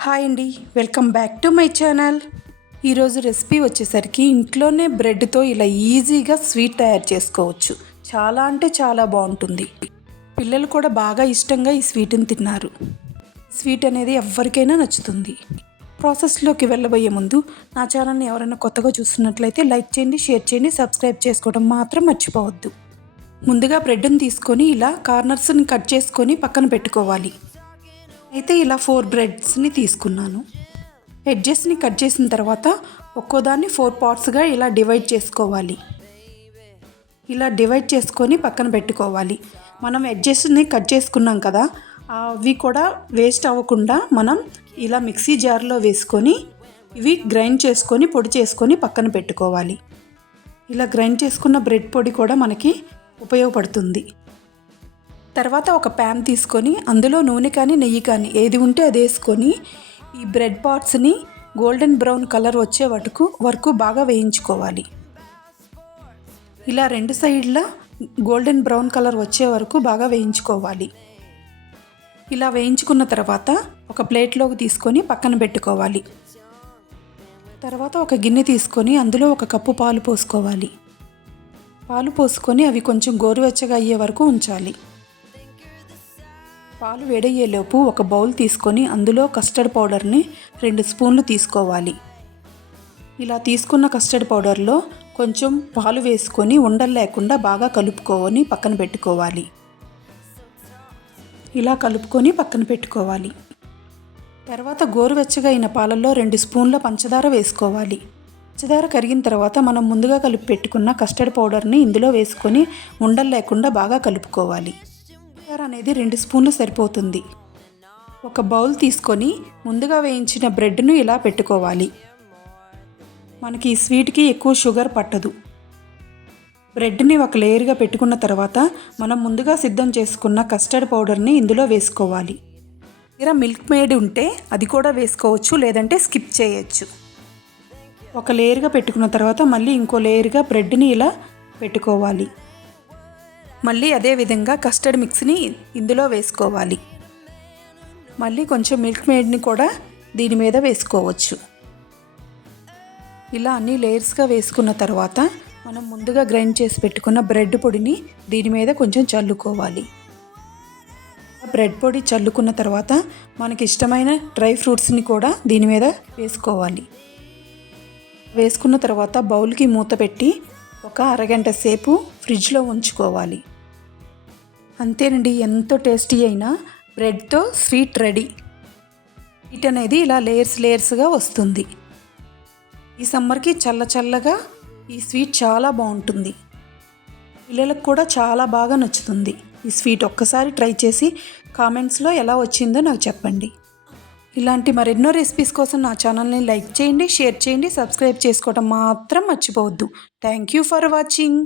Hi అండి, welcome back to my channel. ఈరోజు recipe వచ్చేసరికి ఇంట్లోనే బ్రెడ్తో ఇలా ఈజీగా స్వీట్ తయారు చేసుకోవచ్చు. చాలా అంటే చాలా బాగుంటుంది. పిల్లలు కూడా బాగా ఇష్టంగా ఈ స్వీట్ని తిన్నారు. స్వీట్ అనేది ఎవరికైనా నచ్చుతుంది. ప్రాసెస్లోకి వెళ్ళబోయే ముందు నా ఛానల్ని ఎవరైనా కొత్తగా చూస్తున్నట్లయితే లైక్ చేయండి, షేర్ చేయండి, సబ్స్క్రైబ్ చేసుకోవడం మాత్రం మర్చిపోవద్దు. ముందుగా బ్రెడ్ని తీసుకొని ఇలా కార్నర్స్ని కట్ చేసుకొని పక్కన పెట్టుకోవాలి. అయితే ఇలా 4 బ్రెడ్స్ని తీసుకున్నాను. ఎడ్జెస్ని కట్ చేసిన తర్వాత ఒక్కోదాన్ని 4 పార్ట్స్గా ఇలా డివైడ్ చేసుకోవాలి. ఇలా డివైడ్ చేసుకొని పక్కన పెట్టుకోవాలి. మనం ఎడ్జెస్ని కట్ చేసుకున్నాం కదా, అవి కూడా వేస్ట్ అవ్వకుండా మనం ఇలా మిక్సీ జార్లో వేసుకొని ఇవి గ్రైండ్ చేసుకొని పొడి చేసుకొని పక్కన పెట్టుకోవాలి. ఇలా గ్రైండ్ చేసుకున్న బ్రెడ్ పొడి కూడా మనకి ఉపయోగపడుతుంది. తర్వాత ఒక ప్యాన్ తీసుకొని అందులో నూనె కానీ నెయ్యి కానీ ఏది ఉంటే అది వేసుకొని ఈ బ్రెడ్ పార్ట్స్ని గోల్డెన్ బ్రౌన్ కలర్ వచ్చే వరకు బాగా వేయించుకోవాలి. ఇలా 2 సైడ్ల గోల్డెన్ బ్రౌన్ కలర్ వచ్చే వరకు బాగా వేయించుకోవాలి. ఇలా వేయించుకున్న తర్వాత ఒక ప్లేట్లోకి తీసుకొని పక్కన పెట్టుకోవాలి. తర్వాత ఒక గిన్నె తీసుకొని అందులో 1 కప్పు పాలు పోసుకోవాలి. పాలు పోసుకొని అవి కొంచెం గోరువెచ్చగా అయ్యే వరకు ఉంచాలి. పాలు వేడయ్యేలోపు ఒక బౌల్ తీసుకొని అందులో కస్టర్డ్ పౌడర్ని 2 స్పూన్లు తీసుకోవాలి. ఇలా తీసుకున్న కస్టర్డ్ పౌడర్లో కొంచెం పాలు వేసుకొని ఉండలు లేకుండా బాగా కలుపుకొని పక్కన పెట్టుకోవాలి. ఇలా కలుపుకొని పక్కన పెట్టుకోవాలి. తర్వాత గోరువెచ్చగా అయిన పాలల్లో 2 స్పూన్ల పంచదార వేసుకోవాలి. పంచదార కరిగిన తర్వాత మనం ముందుగా కలిపి పెట్టుకున్న కస్టర్డ్ పౌడర్ని ఇందులో వేసుకొని ఉండలు లేకుండా బాగా కలుపుకోవాలి. అనేది 2 స్పూన్లు సరిపోతుంది. ఒక బౌల్ తీసుకొని ముందుగా వేయించిన బ్రెడ్ను ఇలా పెట్టుకోవాలి. మనకి ఈ స్వీట్కి ఎక్కువ షుగర్ పట్టదు. బ్రెడ్ని ఒక లేయర్గా పెట్టుకున్న తర్వాత మనం ముందుగా సిద్ధం చేసుకున్న కస్టర్డ్ పౌడర్ని ఇందులో వేసుకోవాలి. ఇలా మిల్క్ మేడ్ ఉంటే అది కూడా వేసుకోవచ్చు, లేదంటే స్కిప్ చేయొచ్చు. ఒక లేయర్గా పెట్టుకున్న తర్వాత మళ్ళీ ఇంకో లేయర్గా బ్రెడ్ని ఇలా పెట్టుకోవాలి. మళ్ళీ అదే విధంగా కస్టర్డ్ మిక్స్ని ఇందులో వేసుకోవాలి. మళ్ళీ కొంచెం మిల్క్ మేడ్ని కూడా దీని మీద వేసుకోవచ్చు. ఇలా అన్ని లేయర్స్గా వేసుకున్న తర్వాత మనం ముందుగా గ్రైండ్ చేసి పెట్టుకున్న బ్రెడ్ పొడిని దీని మీద కొంచెం చల్లుకోవాలి. బ్రెడ్ పొడి చల్లుకున్న తర్వాత మనకి ఇష్టమైన డ్రై ఫ్రూట్స్ని కూడా దీని మీద వేసుకోవాలి. వేసుకున్న తర్వాత బౌల్కి మూత పెట్టి ఒక అరగంట సేపు ఫ్రిడ్జ్లో ఉంచుకోవాలి. అంతేనండి, ఎంతో టేస్టీ అయిన బ్రెడ్తో స్వీట్ రెడీ. స్వీట్ అనేది ఇలా లేయర్స్గా వస్తుంది. ఈ సమ్మర్కి చల్లగా ఈ స్వీట్ చాలా బాగుంటుంది. పిల్లలకు కూడా చాలా బాగా నచ్చుతుంది. ఈ స్వీట్ ఒక్కసారి ట్రై చేసి కామెంట్స్లో ఎలా వచ్చిందో నాకు చెప్పండి. ఇలాంటి మరెన్నో రెసిపీస్ కోసం నా ఛానల్ని లైక్ చేయండి, షేర్ చేయండి, సబ్స్క్రైబ్ చేసుకోవడం మాత్రం మర్చిపోవద్దు. Thank you for watching.